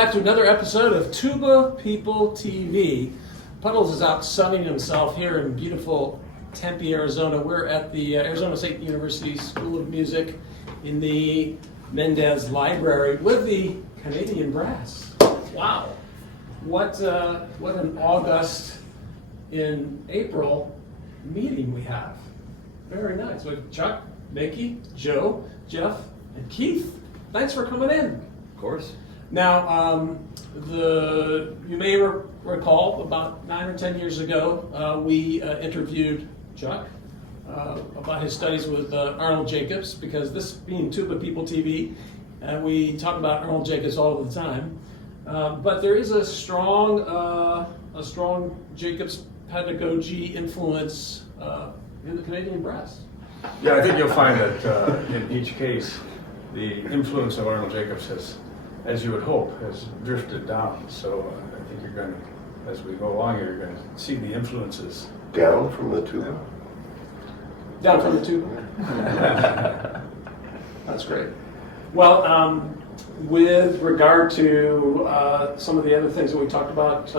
back to another episode of Tuba People TV. Puddles is out sunning himself here in beautiful Tempe, Arizona. We're at the Arizona State University School of Music in the Mendez Library with the Canadian Brass. Wow. What an August in April meeting we have. Very nice. With Chuck, Mickey, Joe, Jeff, and Keith. Thanks for coming in. Of course. Now, you may recall about 9 or 10 years ago, we interviewed Chuck about his studies with Arnold Jacobs, because this being Tuba People TV, we talk about Arnold Jacobs all the time. But there is a strong Jacobs pedagogy influence in the Canadian Brass. Yeah, I think you'll find that in each case, the influence of Arnold Jacobs has, as you would hope, has drifted down. So I think you're going to, as we go along here, you're going to see the influences. Down from the tuba. Down from the tuba. That's great. Well, with regard to some of the other things that we talked about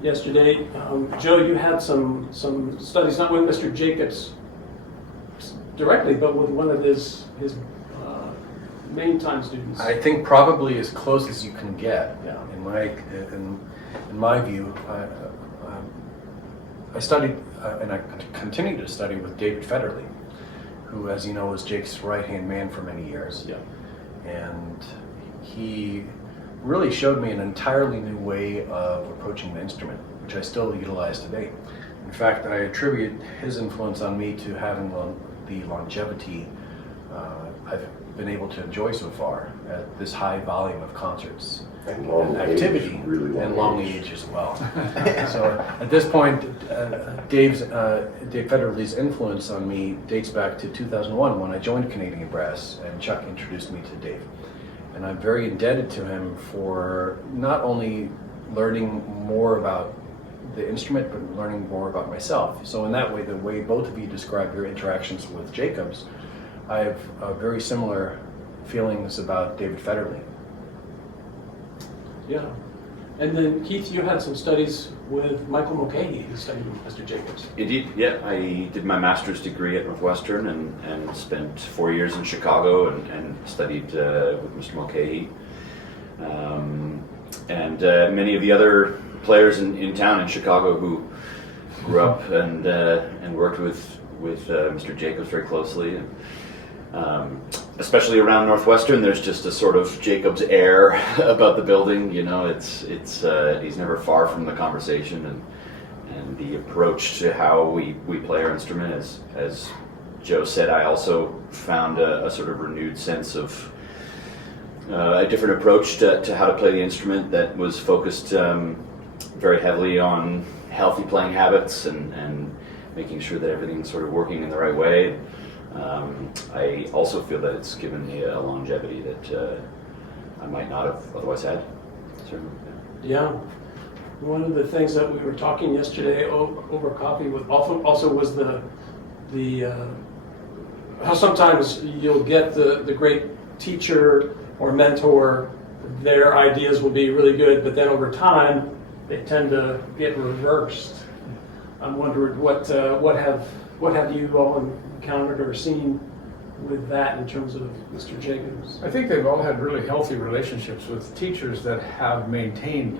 yesterday, Joe, you had some studies, not with Mr. Jacobs directly, but with one of his main time students. I think probably as close as you can get. Yeah. In my view, I studied and I continue to study with David Federley, who, as you know, was Jake's right-hand man for many years. Yeah. And he really showed me an entirely new way of approaching the instrument, which I still utilize today. In fact, I attribute his influence on me to having the longevity I've been able to enjoy so far at this high volume of concerts And long activity, age, really long and long age. age as well. So at this point, Dave Federley's influence on me dates back to 2001 when I joined Canadian Brass, and Chuck introduced me to Dave. And I'm very indebted to him for not only learning more about the instrument, but learning more about myself. So in that way, the way both of you describe your interactions with Jacobs, I have very similar feelings about David Federley. Yeah. And then, Keith, you had some studies with Michael Mulcahy, who studied with Mr. Jacobs. Indeed, yeah. I did my master's degree at Northwestern and spent 4 years in Chicago and studied with Mr. Mulcahy. And many of the other players in town in Chicago who grew up and worked with Mr. Jacobs very closely. Especially around Northwestern, there's just a sort of Jacobs air about the building. You know, he's never far from the conversation, and the approach to how we play our instrument, as Joe said, I also found a sort of renewed sense of a different approach to how to play the instrument that was focused very heavily on healthy playing habits and making sure that everything's sort of working in the right way. I also feel that it's given me a longevity that I might not have otherwise had. Certainly. Yeah. One of the things that we were talking yesterday over coffee with also was the how sometimes you'll get the great teacher or mentor, their ideas will be really good, but then over time they tend to get reversed. I'm wondering what have you all encountered or seen with that in terms of Mr. Jacobs? I think they've all had really healthy relationships with teachers that have maintained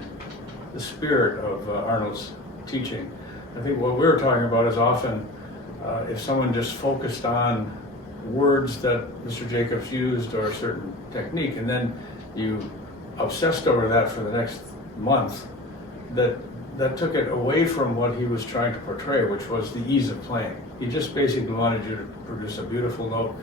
the spirit of Arnold's teaching. I think what we were talking about is often if someone just focused on words that Mr. Jacobs used or a certain technique, and then you obsessed over that for the next month, that took it away from what he was trying to portray, which was the ease of playing. He just basically wanted you to produce a beautiful note.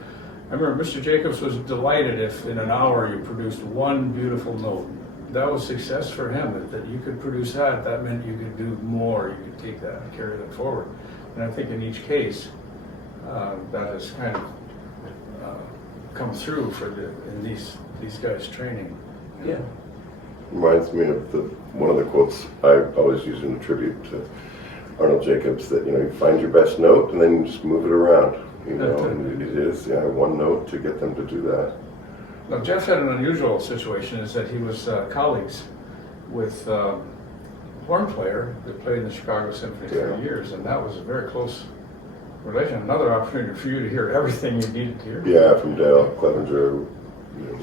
I remember Mr. Jacobs was delighted if in an hour you produced one beautiful note. That was success for him, that you could produce that. That meant you could do more. You could take that and carry that forward. And I think in each case, that has kind of come through in these guys' training. Yeah. Reminds me of one of the quotes I always use in tribute to Arnold Jacobs, that you find your best note and then you just move it around. And it is one note to get them to do that. Now, Jeff had an unusual situation, is that he was colleagues with a horn player that played in the Chicago Symphony for years, and that was a very close relation. Another opportunity for you to hear everything you needed to hear. Yeah, from Dale Clevenger,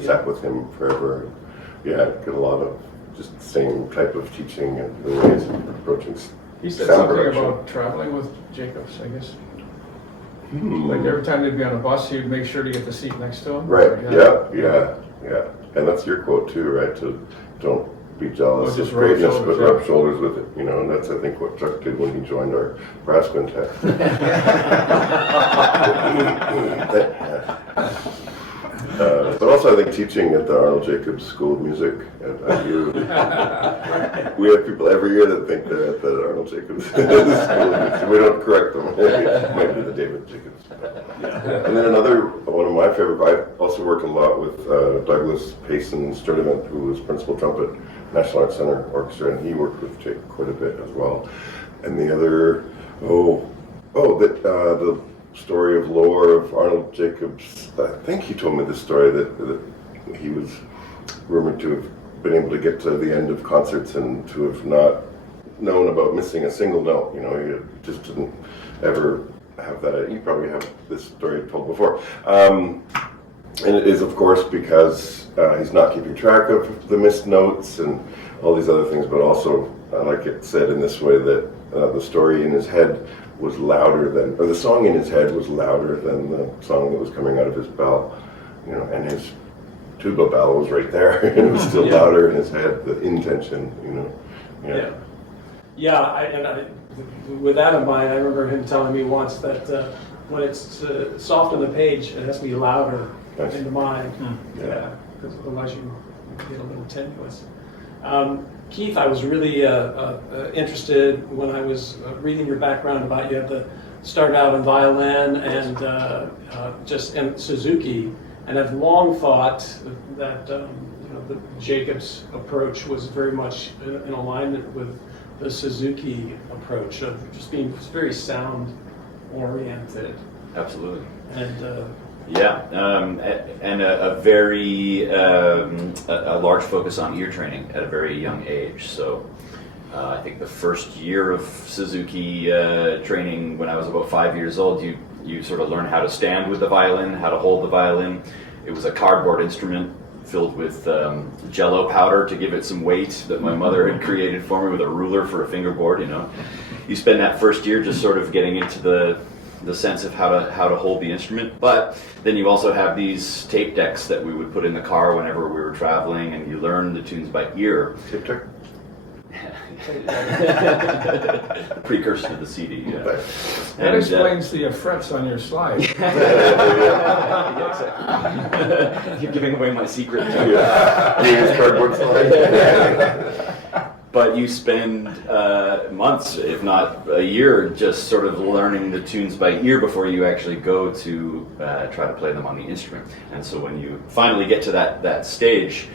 sat with him forever. Yeah, get a lot of just the same type of teaching and the ways of approaching He said sound something production. about traveling with Jacobs, I guess. Like every time they'd be on a bus, he'd make sure to get the seat next to him. Right, yeah. And that's your quote too, right? To don't be jealous Well, just of rub greatness, shoulders, but rub shoulders with it, and that's, I think, what Chuck did when he joined our brass quintet. But also, I think teaching at the Arnold Jacobs School of Music at U, we have people every year that think they're at the Arnold Jacobs School of Music. We don't correct them. Maybe the David Jacobs. And then one of my favorite, I also work a lot with Douglas Payson Sturdivant, who was principal trumpet, National Arts Center Orchestra, and he worked with Jake quite a bit as well. And the other, the story of lore of Arnold Jacobs. I think he told me this story that he was rumored to have been able to get to the end of concerts and to have not known about missing a single note. He just didn't ever have that. You probably have this story told before. And it is, of course, because he's not keeping track of the missed notes and all these other things, but also, like it said in this way, that the story in his head was louder than, or the song in his head was louder than the song that was coming out of his bell, and his tuba bell was right there, and it was still louder in his head, the intention, With that in mind, I remember him telling me once that when it's soft on the page, it has to be louder in the mind. Because otherwise you get a little tenuous. Keith, I was really interested when I was reading your background about you had started out in violin and and Suzuki, and I've long thought that the Jacobs approach was very much in alignment with the Suzuki approach of just being very sound oriented. Absolutely. And and a very a large focus on ear training at a very young age. So I think the first year of Suzuki training, when I was about 5 years old, you sort of learn how to stand with the violin, how to hold the violin. It was a cardboard instrument filled with Jello powder to give it some weight that my mother had created for me with a ruler for a fingerboard. You spend that first year just sort of getting into the sense of how to hold the instrument, but then you also have these tape decks that we would put in the car whenever we were traveling, and you learn the tunes by ear. Tape deck? Precursor to the CD. Yeah. That explains the frets on your slide. You're giving away my secret. Use cardboard slide. But you spend months, if not a year, just sort of learning the tunes by ear before you actually go to try to play them on the instrument. And so when you finally get to that stage,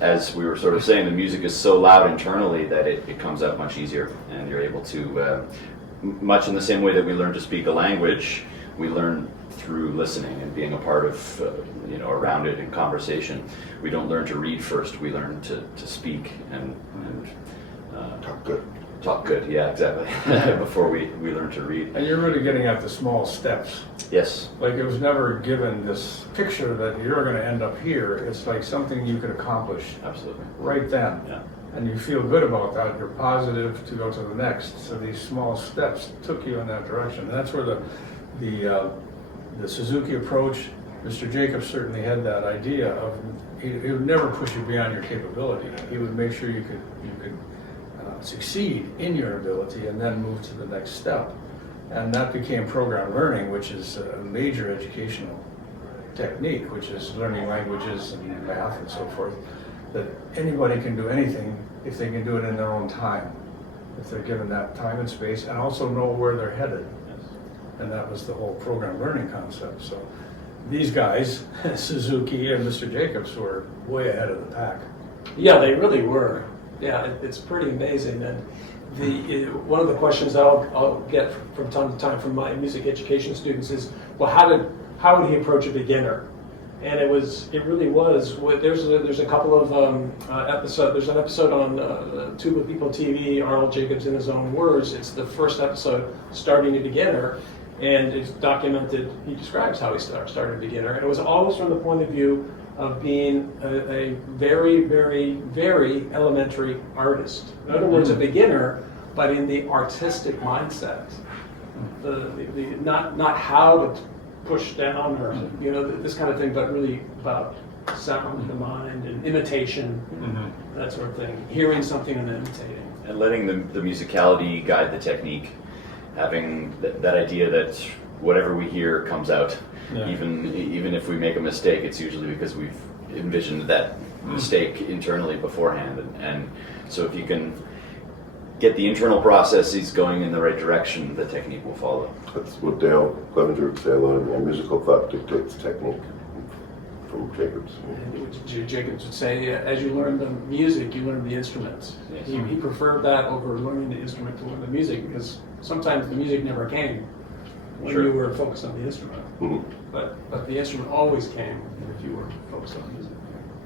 as we were sort of saying, the music is so loud internally that it comes out much easier, and you're able to, much in the same way that we learn to speak a language, we learn through listening and being a part of, around it in conversation. We don't learn to read first, we learn to speak and Talk good. talk good, yeah, exactly, before we learn to read. And you're really getting at the small steps. Yes. Like, it was never given this picture that you're going to end up here. It's like something you could accomplish Absolutely. right then. Yeah. And you feel good about that. You're positive to go to the next. So these small steps took you in that direction. And that's where the Suzuki approach, Mr. Jacobs certainly had that idea of, he would never push you beyond your capability. He would make sure you could succeed in your ability and then move to the next step. And that became program learning, which is a major educational technique, which is learning languages and math and so forth, that anybody can do anything if they can do it in their own time, if they're given that time and space, and also know where they're headed. And that was the whole program learning concept. So these guys, Suzuki and Mr. Jacobs, were way ahead of the pack. yeah, they really were. Yeah, it's pretty amazing. And one of the questions that I'll get from time to time from my music education students is, well, how would he approach a beginner? And it really was. There's a couple of episodes. There's an episode on TubaPeopleTV, Arnold Jacobs in his own words. It's the first episode, Starting a Beginner, and it's documented. He describes how he started a beginner, and it was always from the point of view of being a very, very, very elementary artist. In other words, a beginner, but in the artistic mindset. Not how to push down or this kind of thing, but really about sound, the mind, and imitation, that sort of thing. Hearing something and imitating. And letting the musicality guide the technique. Having that idea that whatever we hear comes out. Yeah. Even if we make a mistake, it's usually because we've envisioned that mistake internally beforehand. And so if you can get the internal processes going in the right direction, the technique will follow. That's what Dale Clevenger would say a lot. Musical thought dictates technique from Jacobs. Jacobs would say, as you learn the music, you learn the instruments. Yes. He preferred that over learning the instrument to learn the music, because sometimes the music never came when Sure. you were focused on the instrument. Mhm. But the instrument always came if you were focused on the music.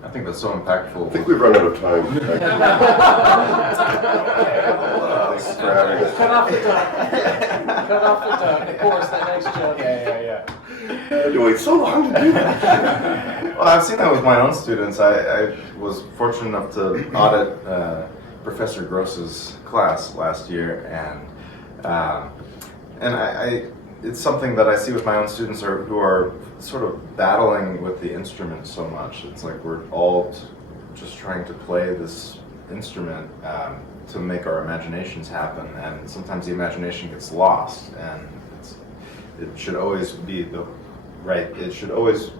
I think that's so impactful. I think we've run out of time. Thanks for having us. Cut off the duck. Cut off the duck. Of course, the next joke. Yeah. I had to wait so long to do that. Well, I've seen that with my own students. I was fortunate enough to audit Professor Gross's class last year, and it's something that I see with my own students who are sort of battling with the instrument so much. It's like we're all just trying to play this instrument to make our imaginations happen, and sometimes the imagination gets lost, and it should always be it should always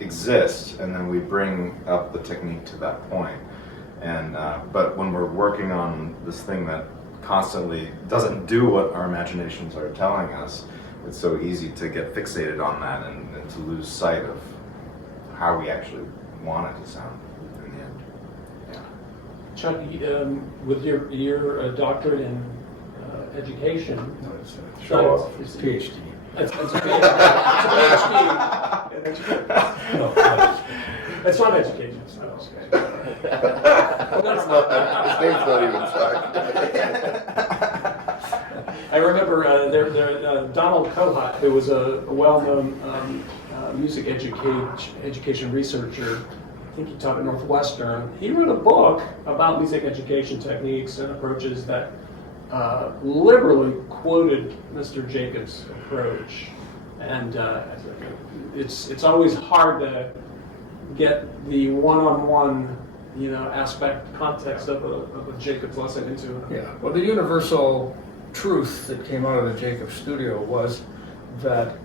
exist, and then we bring up the technique to that point. And but when we're working on this thing that constantly doesn't do what our imaginations are telling us, it's so easy to get fixated on that and to lose sight of how we actually want it to sound in the end. Yeah. Chuck, with your doctorate in education, No, it's a Show off. It's PhD. That's a PhD. Yeah, that's good. No, It's not education. It's not education. His name's not even Chuck. I remember Donald Kohut, who was a well-known music education researcher. I think he taught at Northwestern. He wrote a book about music education techniques and approaches that liberally quoted Mr. Jacobs' approach. And it's always hard to get the one-on-one aspect, context of a Jacobs lesson into. Yeah, well, the universal truth that came out of the Jacobs studio was that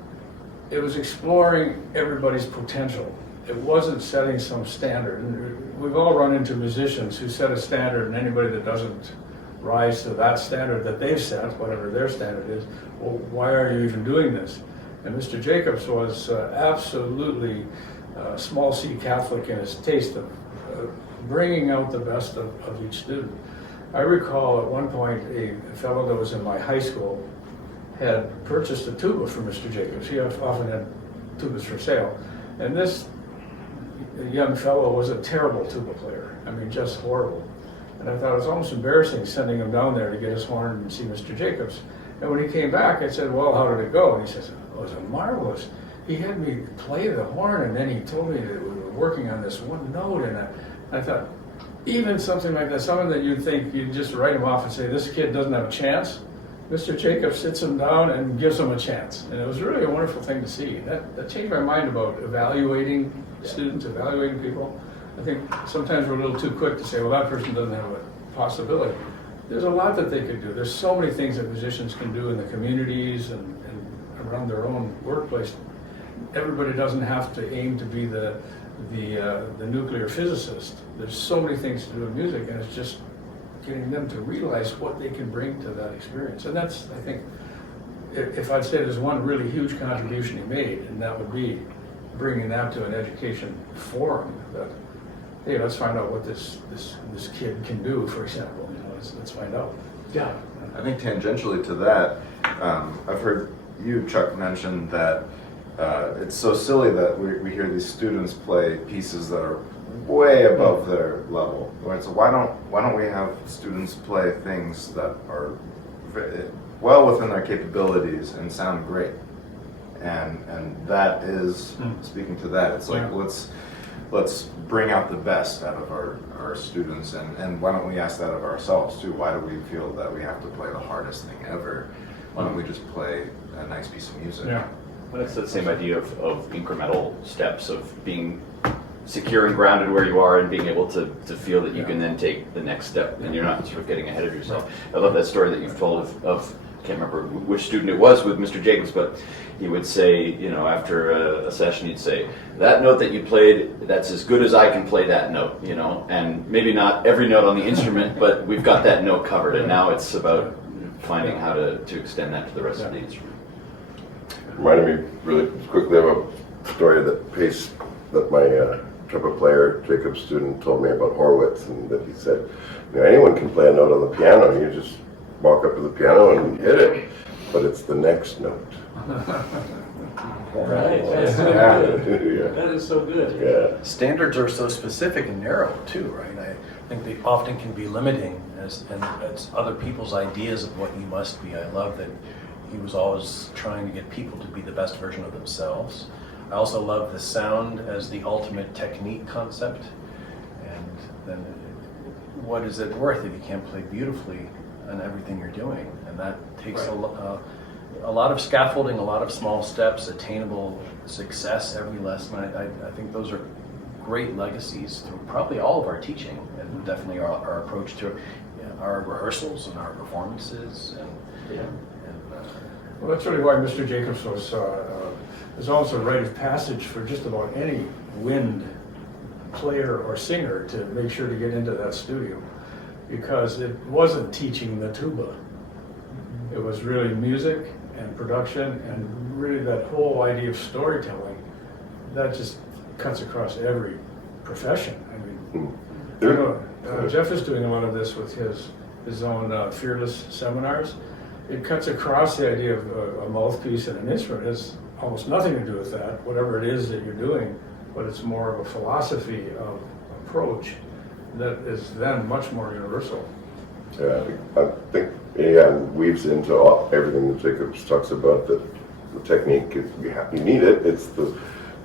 it was exploring everybody's potential. It wasn't setting some standard. And we've all run into musicians who set a standard, and anybody that doesn't rise to that standard that they've set, whatever their standard is, well, why are you even doing this? And Mr. Jacobs was absolutely small C Catholic in his taste of bringing out the best of each student. I recall at one point a fellow that was in my high school had purchased a tuba from Mr. Jacobs. He often had tubas for sale. And this young fellow was a terrible tuba player. I mean, just horrible. And I thought it was almost embarrassing sending him down there to get his horn and see Mr. Jacobs. And when he came back, I said, well, how did it go? And he says, it was marvelous. He had me play the horn, and then he told me that we were working on this one note. And I thought, even something like that, something that you'd think you'd just write him off and say, this kid doesn't have a chance, Mr. Jacobs sits him down and gives him a chance. And it was really a wonderful thing to see. That changed my mind about evaluating students, evaluating people. I think sometimes we're a little too quick to say, well, that person doesn't have a possibility. There's a lot that they could do. There's so many things that musicians can do in the communities and around their own workplace. Everybody doesn't have to aim to be the nuclear physicist. There's so many things to do in music, and it's just getting them to realize what they can bring to that experience. And that's, I think, if I'd say there's one really huge contribution he made, and that would be bringing that to an education forum, that, hey, let's find out what this kid can do, for example. Let's find out. Yeah. I think tangentially to that, I've heard you, Chuck, mention that it's so silly that we hear these students play pieces that are way above their level. Right? So why don't we have students play things that are well within their capabilities and sound great? And that is speaking to that. It's like let's bring out the best out of our students, and why don't we ask that of ourselves too? Why do we feel that we have to play the hardest thing ever? Why don't we just play a nice piece of music? Yeah. Well, it's that same idea of incremental steps, of being secure and grounded where you are and being able to feel that you can then take the next step and you're not sort of getting ahead of yourself. I love that story that you've told of I can't remember which student it was with Mr. Jacobs, but he would say, you know, after a session, he'd say, that note that you played, that's as good as I can play that note, you know, and maybe not every note on the instrument, but we've got that note covered, and now it's about finding how to extend that to the rest of the instrument. Reminded me really quickly of a story that my trumpet player, Jacobs student, told me about Horowitz, and that he said, you know, anyone can play a note on the piano. You just walk up to the piano and hit it, but it's the next note. Right. That's so good. Yeah. That is so good. Yeah. Standards are so specific and narrow too, right? I think they often can be limiting as other people's ideas of what you must be. I love that he was always trying to get people to be the best version of themselves. I also love the sound as the ultimate technique concept. And then what is it worth if you can't play beautifully on everything you're doing? And that takes a lot of scaffolding, a lot of small steps, attainable success every lesson. I think those are great legacies through probably all of our teaching, and definitely our approach to our rehearsals and our performances. Well, that's really why Mr. Jacobs was also a rite of passage for just about any wind player or singer to make sure to get into that studio, because it wasn't teaching the tuba. It was really music and production, and really that whole idea of storytelling that just cuts across every profession. I mean, you know, Jeff is doing a lot of this with his own Fearless seminars. It cuts across the idea of a mouthpiece and an instrument. It has almost nothing to do with that, whatever it is that you're doing, but it's more of a philosophy of approach that is then much more universal. Yeah, I think weaves into everything that Jacobs talks about, that the technique, you need it, it's the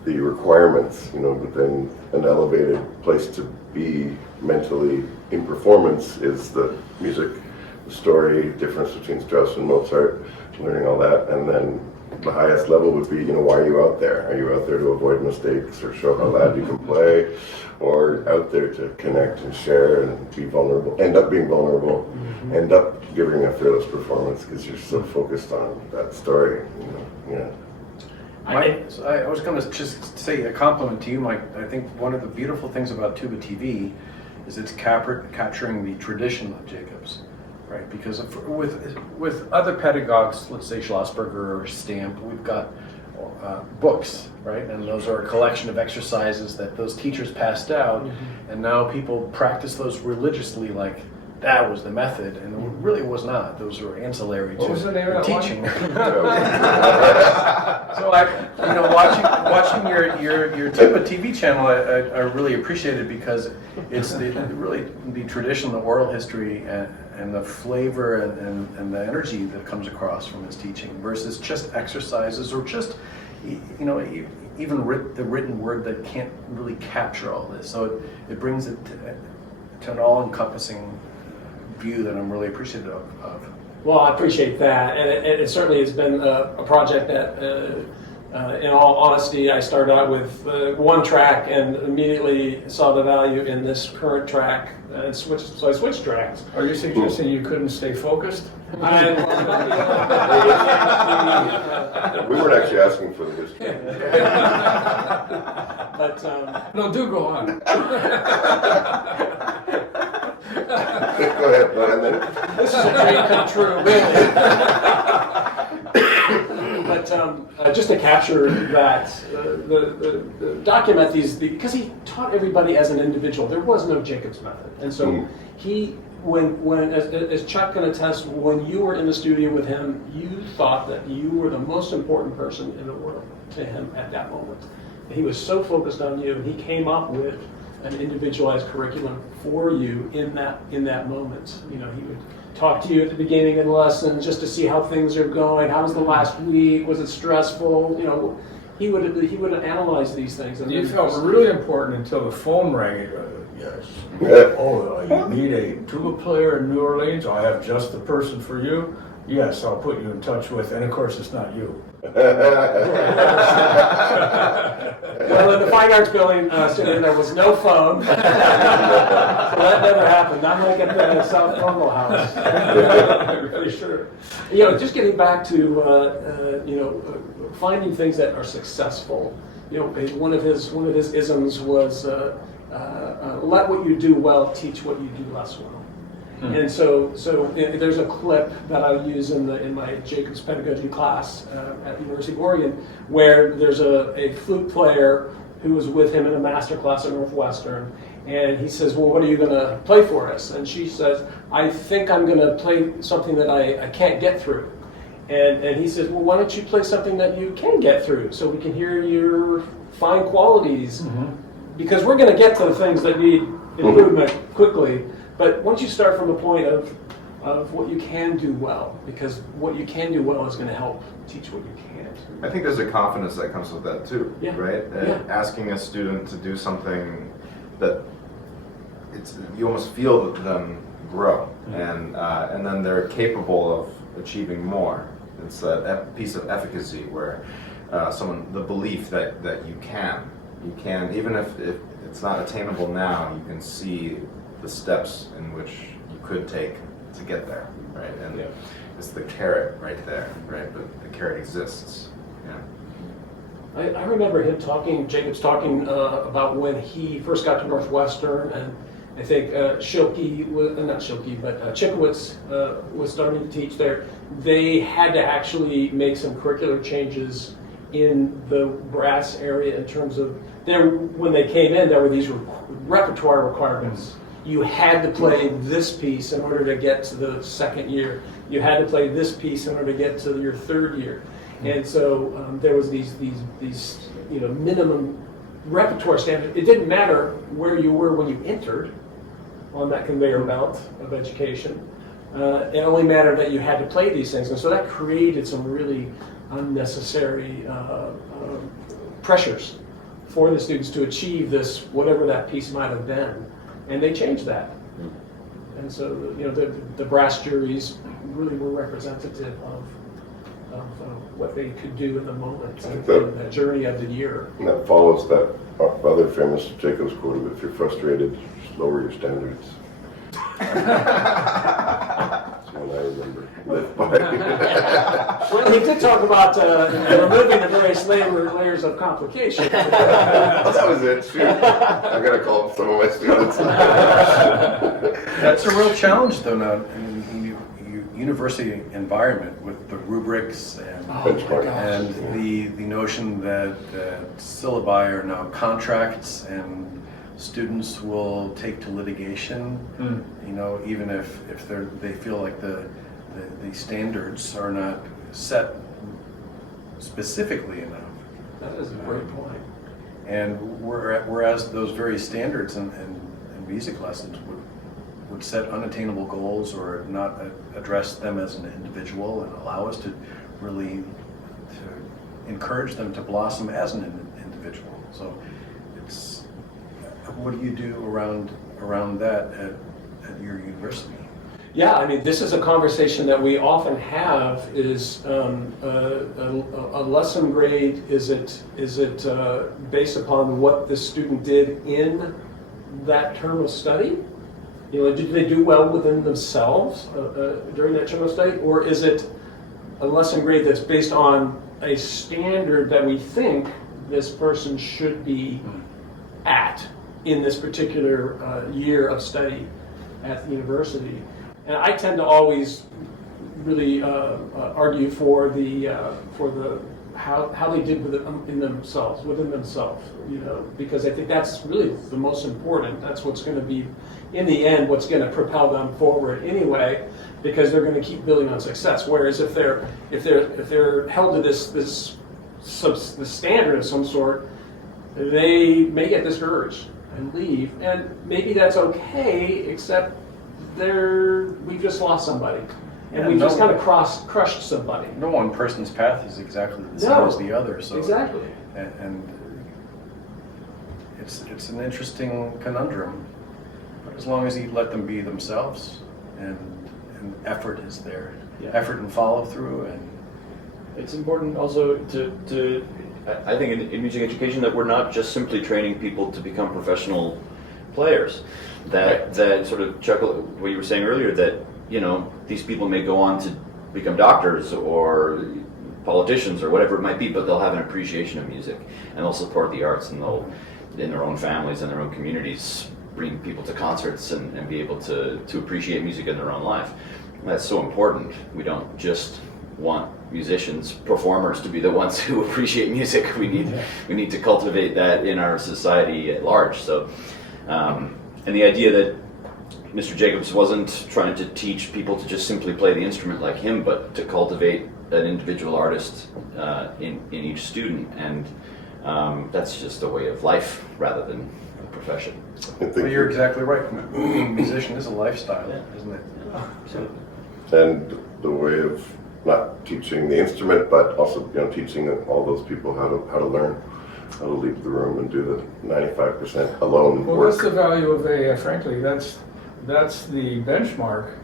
requirements, you know, but then an elevated place to be mentally in performance is the music, the story, difference between Strauss and Mozart, learning all that, and then the highest level would be, you know, why are you out there? Are you out there to avoid mistakes or show how loud you can play, or out there to connect and share and be vulnerable, end up being vulnerable, end up giving a fearless performance because you're so focused on that story, you know? Yeah. I was going to just say a compliment to you, Mike. I think one of the beautiful things about TubaTV is it's capturing the tradition of Jacobs, right? Because with other pedagogues, let's say Schlossberger or Stamp, we've got books, right? And those are a collection of exercises that those teachers passed out, and now people practice those religiously, like that was the method, and it really was not. Those were ancillary What to was the name of that teaching. one? So watching your TubaTV channel, I really appreciate it, because it's really the tradition, the oral history, and the flavor and the energy that comes across from his teaching, versus just exercises or just, you know, even the written word that can't really capture all this. So it brings it to an all-encompassing view that I'm really appreciative of. Well, I appreciate that, and it certainly has been a project that, in all honesty, I started out with one track and immediately saw the value in this current track, and so I switched tracks. Are you suggesting you couldn't stay focused? We weren't actually asking for the history. But No, do go on. Go ahead, then. this is a dream come true, really. But just to capture that, the document these, because he taught everybody as an individual. There was no Jacobs method, and so he as Chuck can attest, when you were in the studio with him, you thought that you were the most important person in the world to him at that moment. And he was so focused on you, and he came up with an individualized curriculum for you in that moment. You know, he would talk to you at the beginning of the lesson just to see how things are going. How was the last week? Was it stressful? You know, he would analyze these things. And You felt really important until the phone rang. Yes. Yeah. Oh, you need a tuba player in New Orleans? I have just the person for you. Yes, I'll put you in touch with. And of course, it's not you. Well, in the Fine Arts Building, there was no phone. So that never happened. Not like at the South Cornwall House. For sure. You know, just getting back to finding things that are successful. You know, one of his isms was let what you do well teach what you do less well. And so there's a clip that I use in my Jacobs pedagogy class at the University of Oregon, where there's a flute player who was with him in a master class at Northwestern, and he says, well, what are you going to play for us? And she says, I think I'm going to play something that I can't get through. And he says, well, why don't you play something that you can get through so we can hear your fine qualities? Because we're going to get to the things that need improvement quickly. But once you start from a point of what you can do well, because what you can do well is going to help teach what you can't. I think there's a confidence that comes with that too, Yeah. right? Yeah. Asking a student to do something that you almost feel them grow, and then they're capable of achieving more. It's that piece of efficacy where the belief that you can, even if it's not attainable now, you can see the steps in which you could take to get there, right? And it's the carrot right there, right? But the carrot exists. Yeah. I remember Jacobs talking about when he first got to Northwestern, and I think Chikowitz was starting to teach there. They had to actually make some curricular changes in the brass area in terms of when they came in, there were these repertoire requirements. You had to play this piece in order to get to the second year. You had to play this piece in order to get to your third year. And so there was these minimum repertoire standards. It didn't matter where you were when you entered on that conveyor belt of education. It only mattered that you had to play these things. And so that created some really unnecessary pressures for the students to achieve this, whatever that piece might have been. And they changed that. And so, the brass juries really were representative of what they could do in the moment, and the journey of the year. And that follows that other famous Jacobs quote of, if you're frustrated, just lower your standards. That's one I remember. Well, he did talk about removing the various layers of complication. That was it. Shoot. I'm going to call some of my students. That's a real challenge, though, now in university environment with the rubrics and the notion that syllabi are now contracts and students will take to litigation. Even if they feel like the standards are not set specifically enough. That is a great point. And whereas those very standards in music lessons would set unattainable goals or not address them as an individual and allow us to really encourage them to blossom as an individual. So what do you do around that at your university? Yeah, I mean, this is a conversation that we often have. Is a lesson grade? Is it based upon what the student did in that term of study? Did they do well within themselves during that term of study, or is it a lesson grade that's based on a standard that we think this person should be at in this particular year of study at the university? And I tend to always really argue for how they did within themselves, because I think that's really the most important. That's what's going to be in the end what's going to propel them forward anyway, because they're going to keep building on success. Whereas if they're held to this standard of some sort, they may get discouraged and leave, and maybe that's okay, except we've just lost somebody, and we just kind of crushed somebody. No one person's path is exactly the same No, as the other. So exactly. And it's an interesting conundrum. But as long as you let them be themselves, and effort is there, Yeah. effort and follow through, and It's important also to I think in music education that we're not just simply training people to become professional players. That sort of Chuck, what you were saying earlier, that these people may go on to become doctors or politicians or whatever it might be, but they'll have an appreciation of music and they'll support the arts, and they'll, in their own families and their own communities, bring people to concerts and be able to appreciate music in their own life. That's so important. We don't just want musicians, performers, to be the ones who appreciate music. We need to cultivate that in our society at large. So, and the idea that Mr. Jacobs wasn't trying to teach people to just simply play the instrument like him, but to cultivate an individual artist in each student, and that's just a way of life rather than a profession. well, you're exactly right. Being a musician is a lifestyle, isn't it? And the way of not teaching the instrument, but also teaching all those people how to learn, how to leave the room and do the 95% alone Well, work. that's the value of frankly, that's the benchmark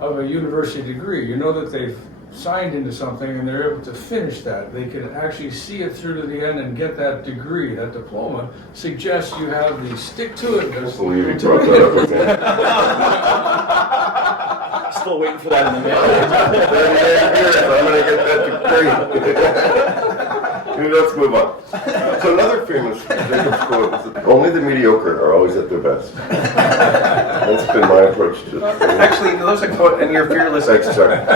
of a university degree. You know that they've signed into something and they're able to finish that. They can actually see it through to the end and get that degree, that diploma, suggests you have the stick-to-it. I can't believe you brought that up again. Still waiting for that in the mail. 38 years, I'm going to get that degree. Let's move on. So another famous Jacobs quote is that only the mediocre are always at their best. That's been my approach to it. Actually, there's a quote in your Fearless. Thanks, Chuck.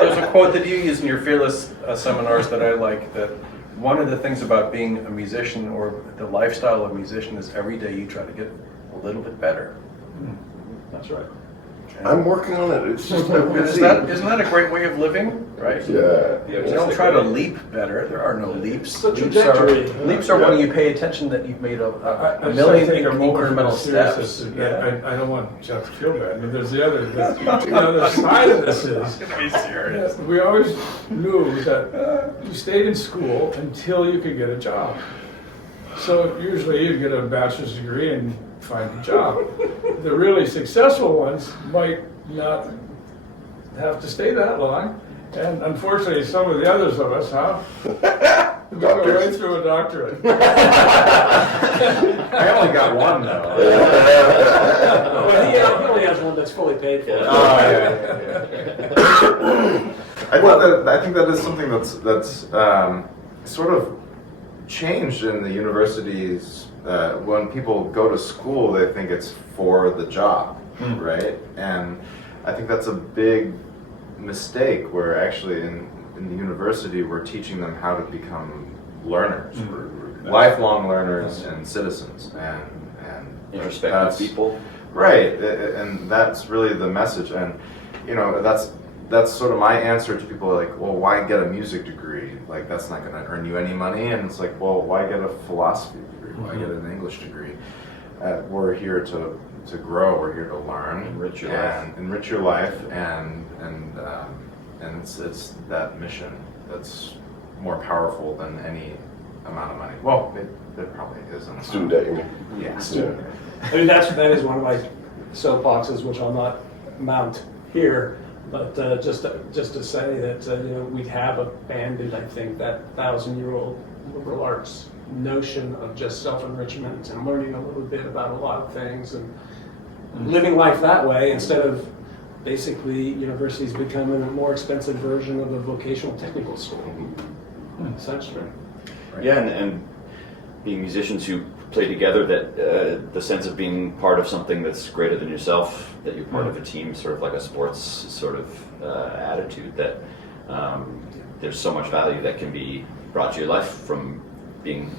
There's a quote that you use in your Fearless seminars that I like, that one of the things about being a musician, or the lifestyle of a musician, is every day you try to get a little bit better. That's right. I'm working on it. It's just Isn't that a great way of living, right? Yeah. You don't try to leap better. There are no leaps. It's a trajectory. Leaps are when you pay attention that you've made a million incremental steps. I don't want Chuck to feel bad, but there's the other side of this is, Be serious. we always knew that you stayed in school until you could get a job. So usually you get a bachelor's degree and find a job. The really successful ones might not have to stay that long, and unfortunately some of the others of us, we go right through a doctorate. I only got one though. Well, he only has one that's fully paid for. I think that is something that's sort of changed in the universities. When people go to school, they think it's for the job, right? And I think that's a big mistake, where actually in the university we're teaching them how to become learners, lifelong learners and citizens, and Introspective people. Right, and that's really the message. And that's sort of my answer to people like, well, why get a music degree? Like, that's not going to earn you any money. And it's like, well, why get a philosophy degree? Why get an English degree? We're here to grow. We're here to learn, Enrich your life, and it's that mission that's more powerful than any amount of money. Well, it probably isn't. Student debt, you mean? Yeah. Yeah. I mean, that is one of my soapboxes, which I'll not mount here, but just to say that we have abandoned, I think, that 1,000-year-old liberal arts notion of just self-enrichment and learning a little bit about a lot of things and living life that way, instead of basically universities becoming a more expensive version of a vocational technical school, essentially. Yeah, and being musicians who play together, that the sense of being part of something that's greater than yourself, that you're part of a team, sort of like a sports sort of attitude, that there's so much value that can be brought to your life from being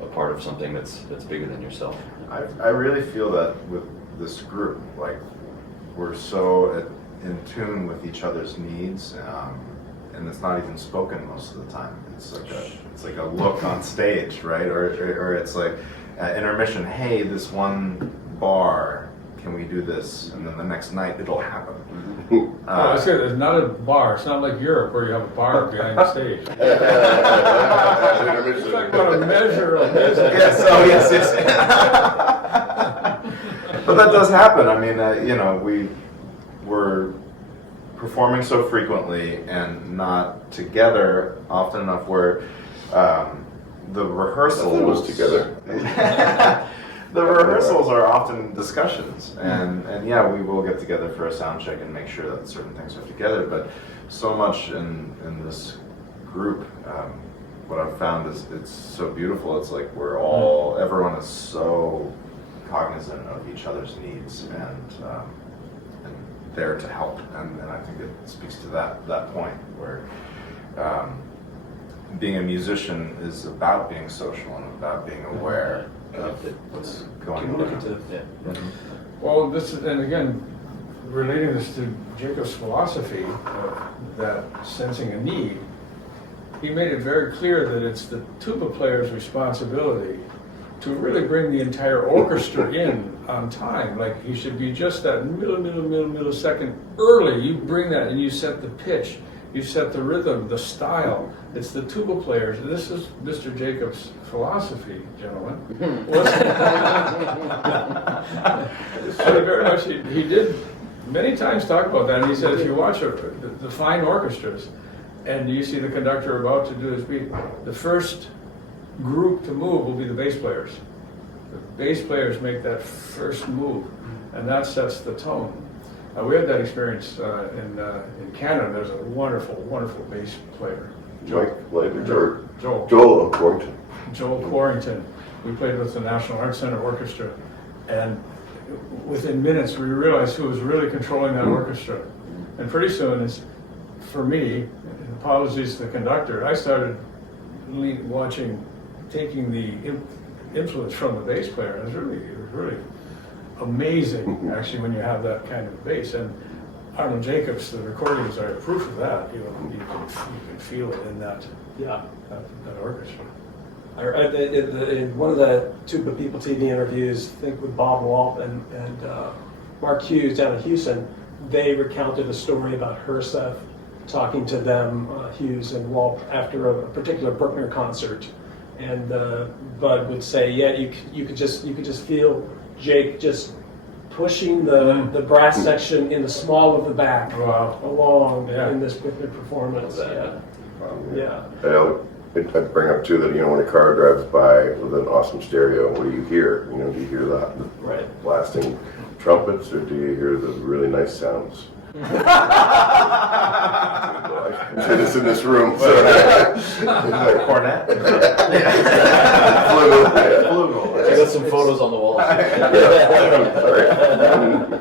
a part of something that's bigger than yourself. I really feel that with this group. Like, we're so in tune with each other's needs, and it's not even spoken most of the time. It's like a look on stage, right? Or it's like intermission. Hey, this one bar, can we do this? And then the next night it'll happen. I said it's not a bar. It's not like Europe where you have a bar behind the stage. It's like about a measure of music. Yes. Oh, yes. But that does happen. I mean, we're performing so frequently and not together often enough where the rehearsals was together. The rehearsals are often discussions, and yeah, we will get together for a sound check and make sure that certain things are together. But so much in this group, what I've found is it's so beautiful. It's like everyone is so cognizant of each other's needs and there to help, and I think it speaks to that point where being a musician is about being social and about being aware of what's going on. Well, and again, relating this to Jacobs' philosophy of that sensing a need, he made it very clear that it's the tuba player's responsibility to really bring the entire orchestra in on time. Like, he should be just that millisecond early. You bring that and you set the pitch, you set the rhythm, the style. It's the tuba players. This is Mr. Jacobs' philosophy, gentlemen. So very much, he did many times talk about that. And he said, if you watch the fine orchestras and you see the conductor about to do his beat, the first group to move will be the bass players. The bass players make that first move, and that sets the tone. We had that experience in Canada. There's a wonderful, wonderful bass player. Joel Corrington. Joel Corrington. We played with the National Arts Center Orchestra, and within minutes we realized who was really controlling that orchestra. And pretty soon, for me, and apologies to the conductor, I started taking the influence from the bass player. It was really amazing, actually, when you have that kind of bass. And Arnold Jacobs, the recordings are proof of that. You can feel it in that orchestra. In one of the TubaPeople.TV interviews, I think with Bob Walt and Mark Hughes down in Houston, they recounted a story about Herseth talking to them, Hughes and Walt, after a particular Bruckner concert. And Bud would say, yeah, you could just feel Jake just pushing the brass section in the small of the back along in this Bruckner performance. I'd bring up too that when a car drives by with an awesome stereo, what do you hear? Do you hear the blasting trumpets, or do you hear the really nice sounds? I say this in this room. So. Cornet. I got some photos on the wall.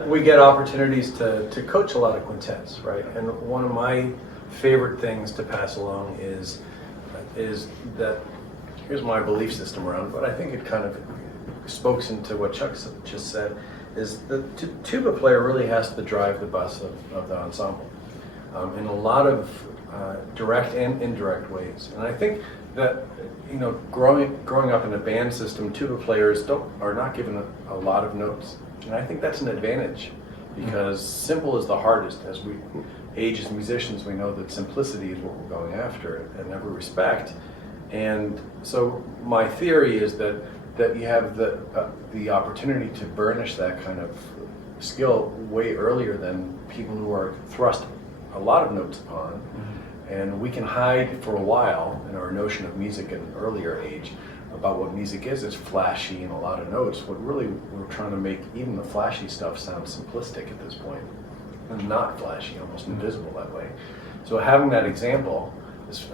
We get opportunities to coach a lot of quintets, right? And one of my favorite things to pass along is that here's my belief system around it, but I think it kind of spokes into what Chuck just said, is the tuba player really has to drive the bus of the ensemble in a lot of direct and indirect ways. And I think that growing up in a band system, tuba players are not given a lot of notes, and I think that's an advantage, because simple is the hardest. As we age as musicians, we know that simplicity is what we're going after in every respect. And so my theory is that you have the opportunity to burnish that kind of skill way earlier than people who are thrust a lot of notes upon. And we can hide for a while in our notion of music at an earlier age about what music is. It's flashy and a lot of notes. What really we're trying to make even the flashy stuff sound simplistic at this point, and not flashy, almost invisible that way. So having that example it's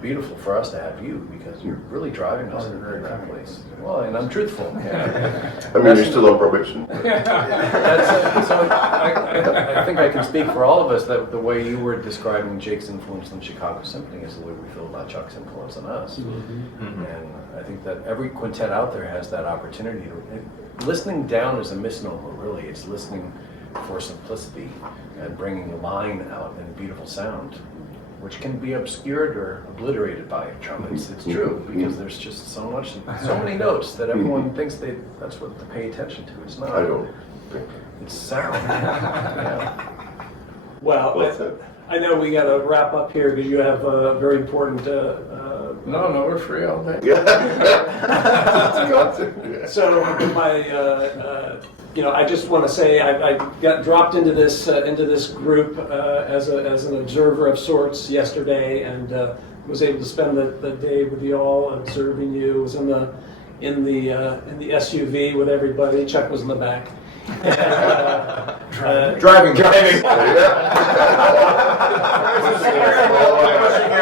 beautiful for us to have you because you're really driving us in that place. Well, and I'm truthful. Yeah. I mean, you're still on probation. So I think I can speak for all of us that the way you were describing Jake's influence on Chicago Symphony is the way we feel about Chuck's influence on us. And I think that every quintet out there has that opportunity to. Listening down is a misnomer, really. It's listening for simplicity and bringing a line out in beautiful sound, which can be obscured or obliterated by trumpets. It's true, because there's just so many notes that everyone thinks that's what to pay attention to. It's not. I don't. It's sound. Yeah. Well, I know we got to wrap up here because you have a very important. No, we're free all day. So I just want to say I got dropped into this group as an observer of sorts yesterday, and was able to spend the day with you all, observing you. Was in the SUV with everybody. Chuck was in the back. Driving.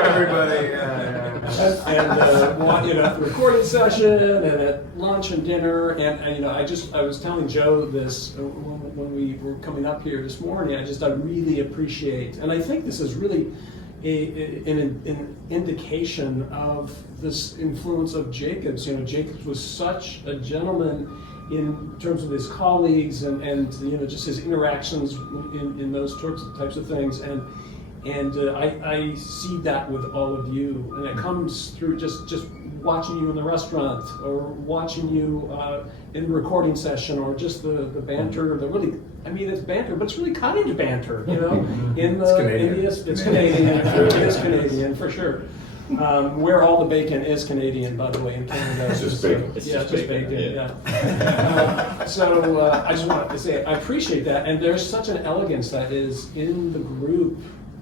Everybody. And recording session and at lunch and dinner, and I was telling Joe this when we were coming up here this morning. I really appreciate, and I think this is really an indication of this influence of Jacobs. Jacobs was such a gentleman in terms of his colleagues and just his interactions in those types of things, and I see that with all of you, and it comes through just watching you in the restaurant, or watching you in a recording session, or just the banter. It's banter, but it's really kind banter, It's Canadian. It's Canadian. It is Canadian for sure. Where all the bacon is Canadian, by the way, in Canada. It's just bacon. It's just bacon. Yeah. So I just wanted to say I appreciate that, and there's such an elegance that is in the group.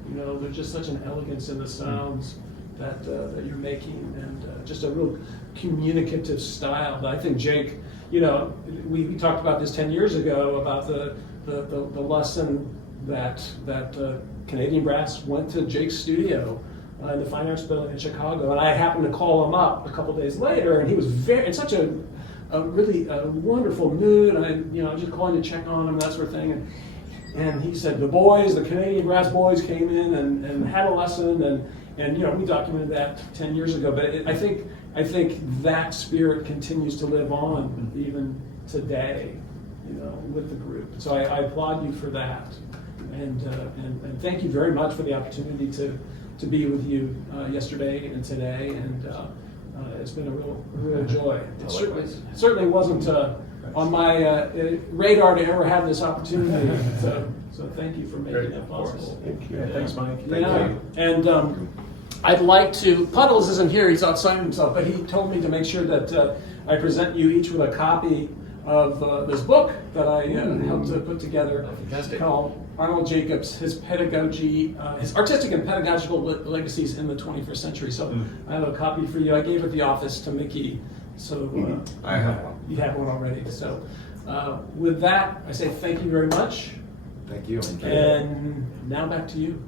There's just such an elegance in the sounds that you're making, and just a real communicative style. But I think Jake, we talked about this 10 years ago about the lesson that Canadian Brass went to Jake's studio in the Fine Arts Building in Chicago, and I happened to call him up a couple days later, and he was in such a really wonderful mood. I was just calling to check on him, that sort of thing, and he said the Canadian Brass boys came in and had a lesson, and we documented that 10 years ago. But I think that spirit continues to live on even today, with the group. So I applaud you for that, and thank you very much for the opportunity to be with you yesterday and today, and it's been a real joy. It certainly wasn't on my radar to ever have this opportunity. So thank you for making that possible. Thank you. Yeah, thanks, Mike. Thank you. And I'd like to. Puddles isn't here; he's outside himself. But he told me to make sure that I present you each with a copy of this book that I helped to put together. Fantastic. Called Arnold Jacobs, his pedagogy, his artistic and pedagogical legacies in the 21st century. So I have a copy for you. I gave it at the office to Mickey. So I have one. You have one already. So with that, I say thank you very much. Thank you. And now back to you.